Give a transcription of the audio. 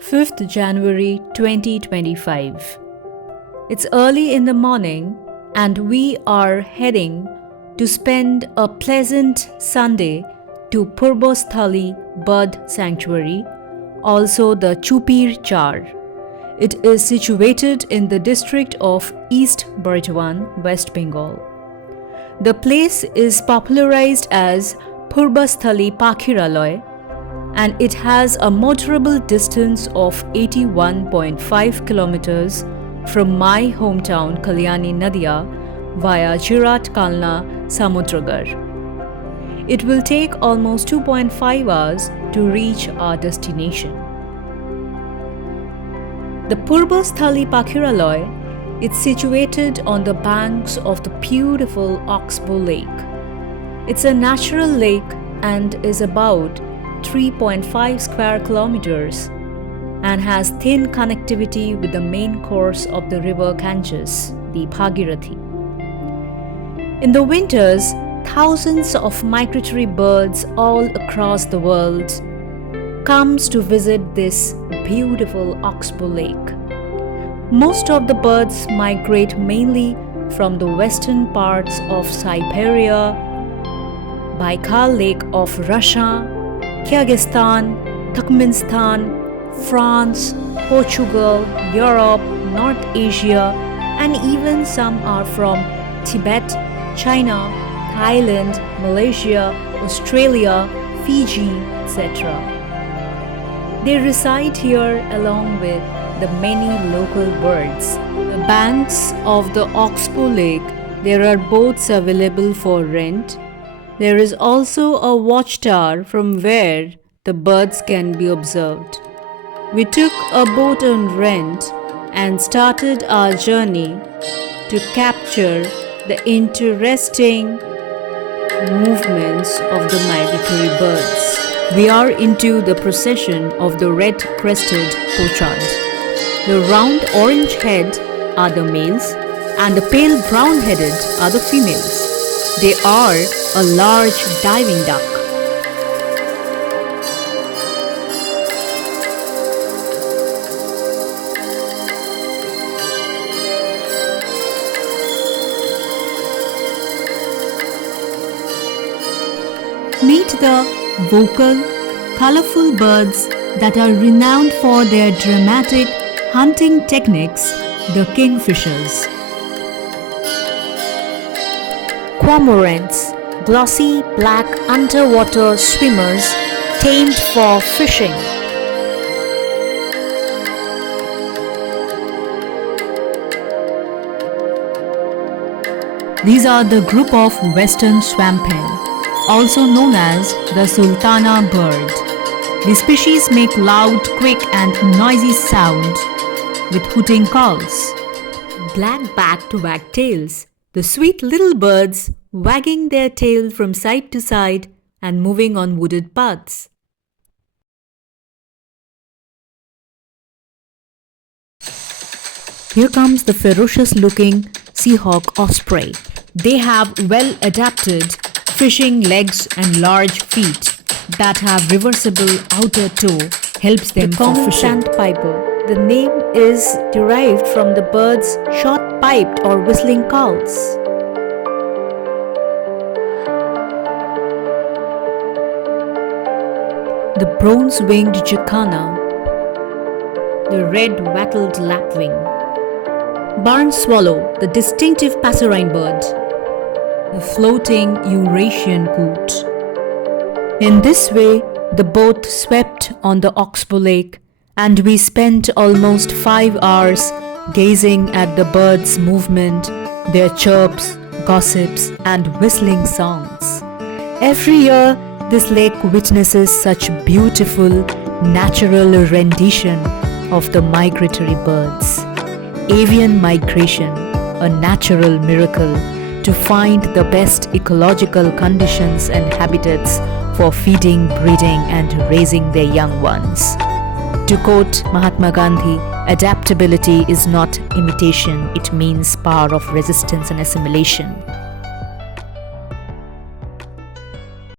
5th January 2025. It's early in the morning and we are heading to spend a pleasant Sunday to Purbasthali Bird Sanctuary, also the Chupir Char. It is situated in the district of East Burdwan, West Bengal. The place is popularized as Purbasthali pakhiralay, and it has a motorable distance of 81.5 kilometers from my hometown Kalyani Nadia via Jirat Kalna Samudragar. It will take almost 2.5 hours to reach our destination. The Purbasthali pakhiralay is situated on the banks of the beautiful Oxbow Lake. It's a natural lake and is about 3.5 square kilometers and has thin connectivity with the main course of the river Ganges, the Bhagirathi. In the winters, thousands of migratory birds all across the world comes to visit this beautiful Oxbow Lake. Most of the birds migrate mainly from the western parts of Siberia, Baikal Lake of Russia, Kyrgyzstan, Turkmenistan, France, Portugal, Europe, North Asia, and even some are from Tibet, China, Thailand, Malaysia, Australia, Fiji, etc. They reside here along with the many local birds. The banks of the Oxbow Lake, there are boats available for rent. There is also a watchtower from where the birds can be observed. We took a boat on rent and started our journey to capture the interesting movements of the migratory birds. We are into the procession of the red-crested pochard. The round orange head are the males and the pale brown-headed are the females. They are a large diving duck. Meet the vocal, colorful birds that are renowned for their dramatic hunting techniques, the kingfishers. Cormorants, glossy black underwater swimmers tamed for fishing. These are the group of western swamp hen, also known as the sultana bird. The species make loud, quick and noisy sound with hooting calls. Black back-to-back tails, the sweet little birds wagging their tail from side to side and moving on wooded paths. Here comes the ferocious-looking seahawk osprey. They have well-adapted fishing legs and large feet that have reversible outer toe, helps them for fishing. The common sandpiper. The name is derived from the bird's short-piped or whistling calls. The bronze-winged jacana. The red-wattled lapwing. Barn swallow, the distinctive passerine bird. The floating Eurasian coot. In this way, the boat swept on the Oxbow Lake, and we spent almost 5 hours gazing at the birds' movement, their chirps, gossips, and whistling songs. Every year, this lake witnesses such beautiful natural rendition of the migratory birds. Avian migration, a natural miracle to find the best ecological conditions and habitats for feeding, breeding, and raising their young ones. To quote Mahatma Gandhi, adaptability is not imitation, it means power of resistance and assimilation.